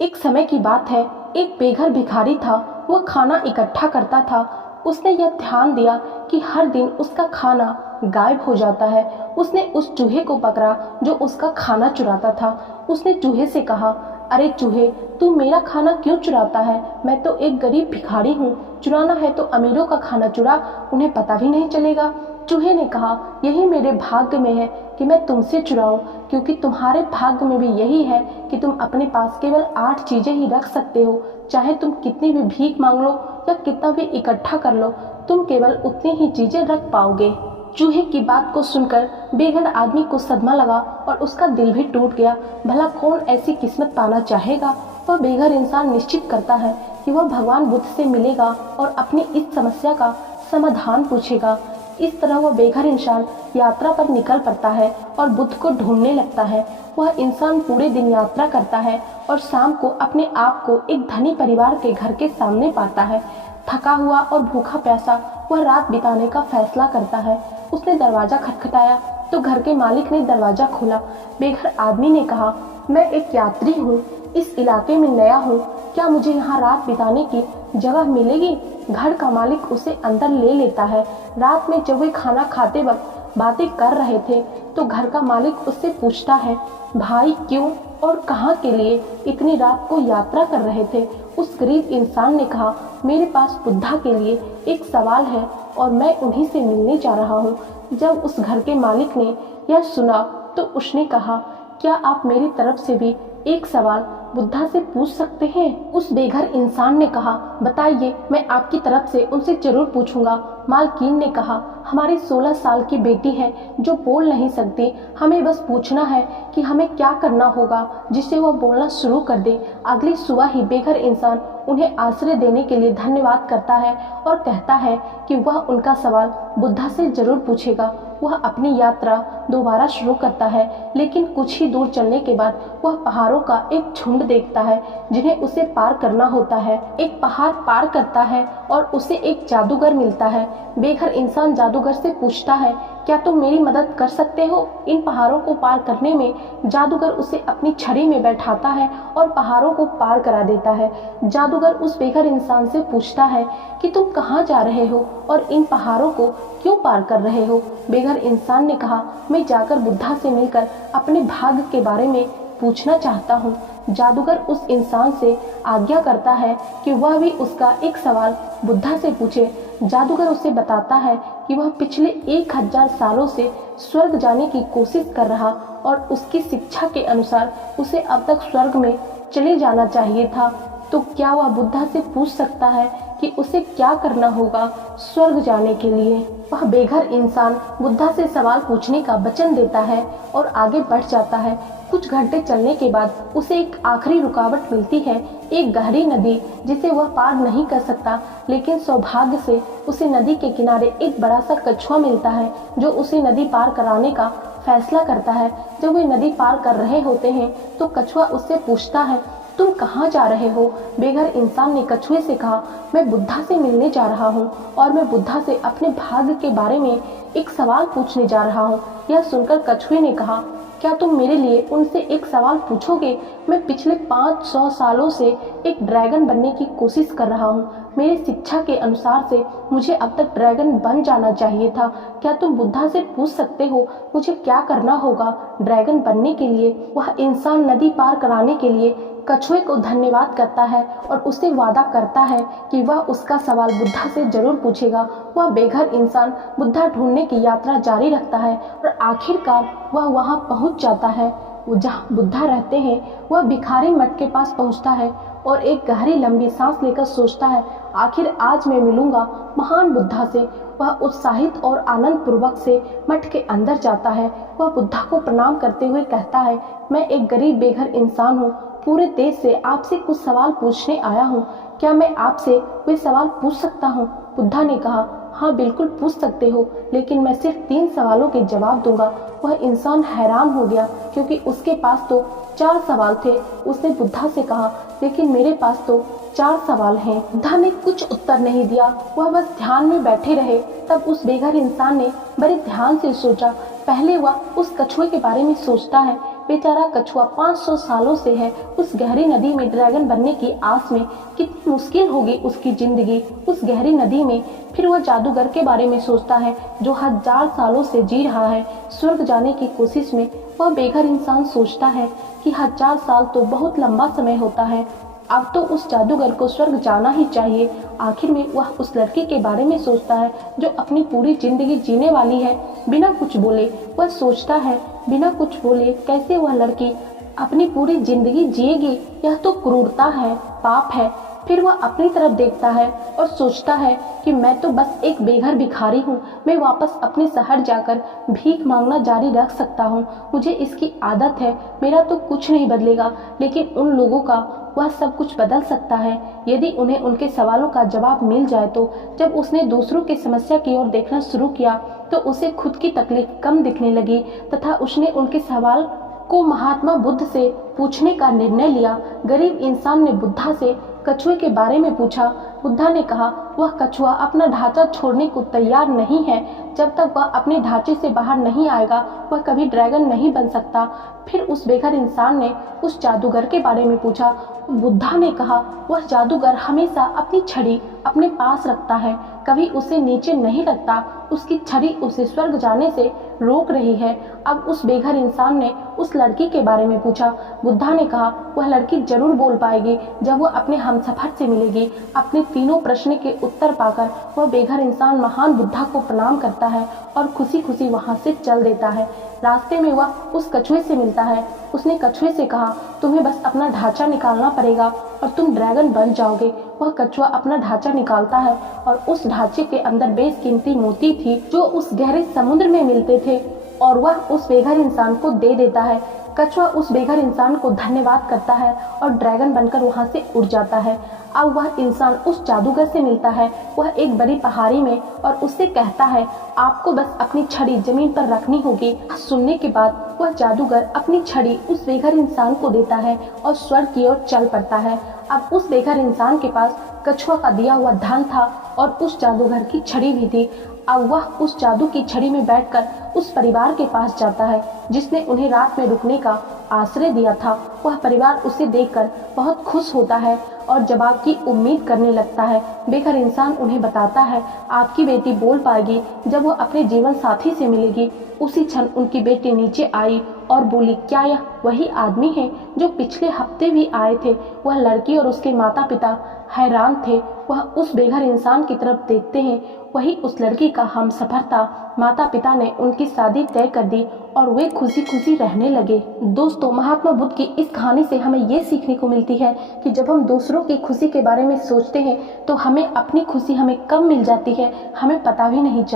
एक समय की बात है, एक बेघर भिखारी था। वह खाना इकट्ठा करता था। उसने यह ध्यान दिया कि हर दिन उसका खाना गायब हो जाता है। उसने उस चूहे को पकड़ा जो उसका खाना चुराता था। उसने चूहे से कहा, अरे चूहे, तू मेरा खाना क्यों चुराता है? मैं तो एक गरीब भिखारी हूँ। चुराना है तो अमीरों का खाना चुरा, उन्हें पता भी नहीं चलेगा। चूहे ने कहा, यही मेरे भाग्य में है कि मैं तुमसे चुराऊं, क्योंकि तुम्हारे भाग्य में भी यही है कि तुम अपने पास केवल 8 चीजें ही रख सकते हो। चाहे तुम कितनी भी भीख मांग लो या कितना भी इकट्ठा कर लो, तुम केवल उतनी ही चीजें रख पाओगे। चूहे की बात को सुनकर बेघर आदमी को सदमा लगा और उसका दिल भी टूट गया। भला कौन ऐसी किस्मत पाना चाहेगा? वह बेघर इंसान निश्चित करता है कि वह भगवान बुद्ध से मिलेगा और अपनी इस समस्या का समाधान पूछेगा। इस तरह वह बेघर इंसान यात्रा पर निकल पड़ता है और बुद्ध को ढूंढने लगता है। वह इंसान पूरे दिन यात्रा करता है और शाम को अपने आप को एक धनी परिवार के घर के सामने पाता है। थका हुआ और भूखा प्यासा वह रात बिताने का फैसला करता है। उसने दरवाजा खटखटाया तो घर के मालिक ने दरवाजा खोला। बेघर आदमी ने कहा, मैं एक यात्री हूँ, इस इलाके में नया हूँ, क्या मुझे यहाँ रात बिताने की जगह मिलेगी? घर का मालिक उसे अंदर ले लेता है। रात में जब वे खाना खाते वक्त बातें कर रहे थे तो घर का मालिक उससे पूछता है, भाई क्यों और कहाँ के लिए इतनी रात को यात्रा कर रहे थे? उस गरीब इंसान ने कहा, मेरे पास बुद्धा के लिए एक सवाल है और मैं उन्हीं से मिलने जा रहा हूँ। जब उस घर के मालिक ने यह सुना तो उसने कहा, क्या आप मेरी तरफ से भी एक सवाल बुद्धा से पूछ सकते हैं? उस बेघर इंसान ने कहा, बताइए, मैं आपकी तरफ से उनसे जरूर पूछूंगा। मालकिन ने कहा, हमारी 16 साल की बेटी है जो बोल नहीं सकती। हमें बस पूछना है कि हमें क्या करना होगा जिससे वह बोलना शुरू कर दे। अगली सुबह ही बेघर इंसान उन्हें आश्रय देने के लिए धन्यवाद करता है और कहता है कि वह उनका सवाल बुद्धा से जरूर पूछेगा। वह अपनी यात्रा दोबारा शुरू करता है, लेकिन कुछ ही दूर चलने के बाद वह पहाड़ों का एक झुंड देखता है जिन्हें उसे पार करना होता है। एक पहाड़ पार करता है और उसे एक जादूगर मिलता है। बेघर इंसान जादूगर से पूछता है, क्या तुम मेरी मदद कर सकते हो इन पहाड़ों को पार करने में? जादूगर उसे अपनी छड़ी में बैठाता है और पहाड़ों को पार करा देता है। जादूगर उस बेघर इंसान से पूछता है कि तुम कहाँ जा रहे हो और इन पहाड़ों को क्यों पार कर रहे हो? बेघर इंसान ने कहा, मैं जाकर बुद्धा से मिलकर अपने भाग्य के बारे में पूछना चाहता हूँ। जादूगर उस इंसान से आज्ञा करता है कि वह भी उसका एक सवाल बुद्धा से पूछे। जादूगर उसे बताता है कि वह पिछले 1000 सालों से स्वर्ग जाने की कोशिश कर रहा और उसकी शिक्षा के अनुसार उसे अब तक स्वर्ग में चले जाना चाहिए था। तो क्या वह बुद्धा से पूछ सकता है कि उसे क्या करना होगा स्वर्ग जाने के लिए? वह बेघर इंसान बुद्धा से सवाल पूछने का वचन देता है और आगे बढ़ जाता है। कुछ घंटे चलने के बाद उसे एक आखिरी रुकावट मिलती है, एक गहरी नदी जिसे वह पार नहीं कर सकता। लेकिन सौभाग्य से उसे नदी के किनारे एक बड़ा सा कछुआ मिलता है जो उसे नदी पार कराने का फैसला करता है। जब वे नदी पार कर रहे होते हैं तो कछुआ उससे पूछता है, तुम कहाँ जा रहे हो? बेघर इंसान ने कछुए से कहा, मैं बुद्धा से मिलने जा रहा हूँ और मैं बुद्धा से अपने भाग्य के बारे में एक सवाल पूछने जा रहा हूँ। यह सुनकर कछुए ने कहा, क्या तुम मेरे लिए उनसे एक सवाल पूछोगे? मैं पिछले 500 सालों से एक ड्रैगन बनने की कोशिश कर रहा हूँ। मेरी शिक्षा के अनुसार से मुझे अब तक ड्रैगन बन जाना चाहिए था। क्या तुम बुद्धा से पूछ सकते हो मुझे क्या करना होगा ड्रैगन बनने के लिए? वह इंसान नदी पार कराने के लिए कछुए को धन्यवाद करता है और उससे वादा करता है कि वह उसका सवाल बुद्धा से जरूर पूछेगा। वह बेघर इंसान बुद्धा ढूंढने की यात्रा जारी रखता है और आखिरकार वह वहां पहुंच जाता है जहां बुद्धा रहते हैं। वह भिखारी मठ के पास पहुंचता है और एक गहरी लंबी सांस लेकर सोचता है, आखिर आज मैं मिलूंगा महान बुद्धा से। वह उत्साहित और आनंद पूर्वक से मठ के अंदर जाता है। वह बुद्धा को प्रणाम करते हुए कहता है, मैं एक गरीब बेघर इंसान हूँ, पूरे देश से आपसे कुछ सवाल पूछने आया हूँ। क्या मैं आपसे कोई सवाल पूछ सकता हूँ? बुद्धा ने कहा, हाँ बिल्कुल पूछ सकते हो, लेकिन मैं सिर्फ 3 सवालों के जवाब दूंगा। वह इंसान हैरान हो गया क्योंकि उसके पास तो 4 सवाल थे। उसने बुद्धा से कहा, लेकिन मेरे पास तो 4 सवाल हैं। बुद्धा ने कुछ उत्तर नहीं दिया, वह बस ध्यान में बैठे रहे। तब उस बेघर इंसान ने बड़े ध्यान से सोचा। पहले वह उस कछुए के बारे में सोचता है बेचारा कछुआ 500 सालों से है उस गहरी नदी में ड्रैगन बनने की आस में। कितनी मुश्किल होगी उसकी जिंदगी उस गहरी नदी में। फिर वह जादूगर के बारे में सोचता है जो 1000 सालों से जी रहा है स्वर्ग जाने की कोशिश में। वह बेघर इंसान सोचता है कि 1000 साल तो बहुत लंबा समय होता है, अब तो उस जादूगर को स्वर्ग जाना ही चाहिए। आखिर में वह उस लड़की के बारे में सोचता है जो अपनी पूरी जिंदगी जीने वाली है बिना कुछ बोले। वह सोचता है बिना कुछ बोले कैसे वह लड़की अपनी पूरी जिंदगी जिएगी, यह तो क्रूरता है, पाप है। फिर वह अपनी तरफ देखता है और सोचता है कि मैं तो बस एक बेघर भिखारी हूँ, मैं वापस अपने शहर जाकर भीख मांगना जारी रख सकता हूँ, मुझे इसकी आदत है, मेरा तो कुछ नहीं बदलेगा। लेकिन उन लोगों का वह सब कुछ बदल सकता है यदि उन्हें उनके सवालों का जवाब मिल जाए तो। जब उसने दूसरों की समस्या की ओर देखना शुरू किया तो उसे खुद की तकलीफ कम दिखने लगी तथा उसने उनके सवाल को महात्मा बुद्ध से पूछने का निर्णय लिया। गरीब इंसान ने बुद्धा से कछुए के बारे में पूछा। बुद्धा ने कहा वह कछुआ अपना ढांचा छोड़ने को तैयार नहीं है, जब तक वह अपने ढांचे से बाहर नहीं आएगा वह कभी ड्रैगन नहीं बन सकता। फिर उस बेघर इंसान ने उस जादूगर के बारे में पूछा। बुद्धा ने कहा वह जादूगर हमेशा अपनी छड़ी अपने पास रखता है, कभी उसे नीचे नहीं रखता, उसकी छड़ी उसे स्वर्ग जाने से रोक रही है। अब उस बेघर इंसान ने उस लड़की के बारे में पूछा। बुद्धा ने कहा वह लड़की जरूर बोल पाएगी जब वह अपने हमसफर से मिलेगी। अपने तीनों प्रश्न के उत्तर पाकर वह बेघर इंसान महान बुद्धा को प्रणाम करता है और खुशी खुशी वहां से चल देता है। रास्ते में वह उस कछुए से मिलता है। उसने कछुए से कहा तुम्हें बस अपना ढांचा निकालना पड़ेगा और तुम ड्रैगन बन जाओगे। वह कछुआ अपना ढांचा निकालता है और उस ढांचे के अंदर बेशकीमती मोती थी जो उस गहरे समुद्र में मिलते थे और वह उस बेघर इंसान को दे देता है। कछुआ उस बेघर इंसान को धन्यवाद करता है और ड्रैगन बनकर वहां से उड़ जाता है। अब वह इंसान उस जादूगर से मिलता है, वह एक बड़ी पहाड़ी में, और उससे कहता है आपको बस अपनी छड़ी जमीन पर रखनी होगी। सुनने के बाद वह जादूगर अपनी छड़ी उस बेघर इंसान को देता है और स्वर्ग की ओर चल पड़ता है। अब उस बेघर इंसान के पास कछुआ का दिया हुआ धन था और उस जादूगर की छड़ी भी थी। अब वह उस जादू की छड़ी में बैठकर उस परिवार के पास जाता है जिसने उन्हें रात में रुकने का आश्रय दिया था। वह परिवार उसे देखकर बहुत खुश होता है और जवाब की उम्मीद करने लगता है। बेघर इंसान उन्हें बताता है आपकी बेटी बोल पाएगी जब वह अपने जीवन साथी से मिलेगी। उसी क्षण उनकी बेटी नीचे आई और बोली क्या यह वही आदमी है जो पिछले हफ्ते भी आए थे। वह लड़की और उसके माता पिता हैरान थे। वह उस बेघर इंसान की तरफ देखते हैं, वही उस लड़की का हमसफर था। माता पिता ने उनकी शादी तय कर दी और वे खुशी खुशी रहने लगे। दोस्तों, महात्मा बुद्ध की इस कहानी से हमें ये सीखने को मिलती है कि जब हम दूसरों की खुशी के बारे में सोचते हैं तो हमें अपनी खुशी हमें कब मिल जाती है हमें पता भी नहीं चलता।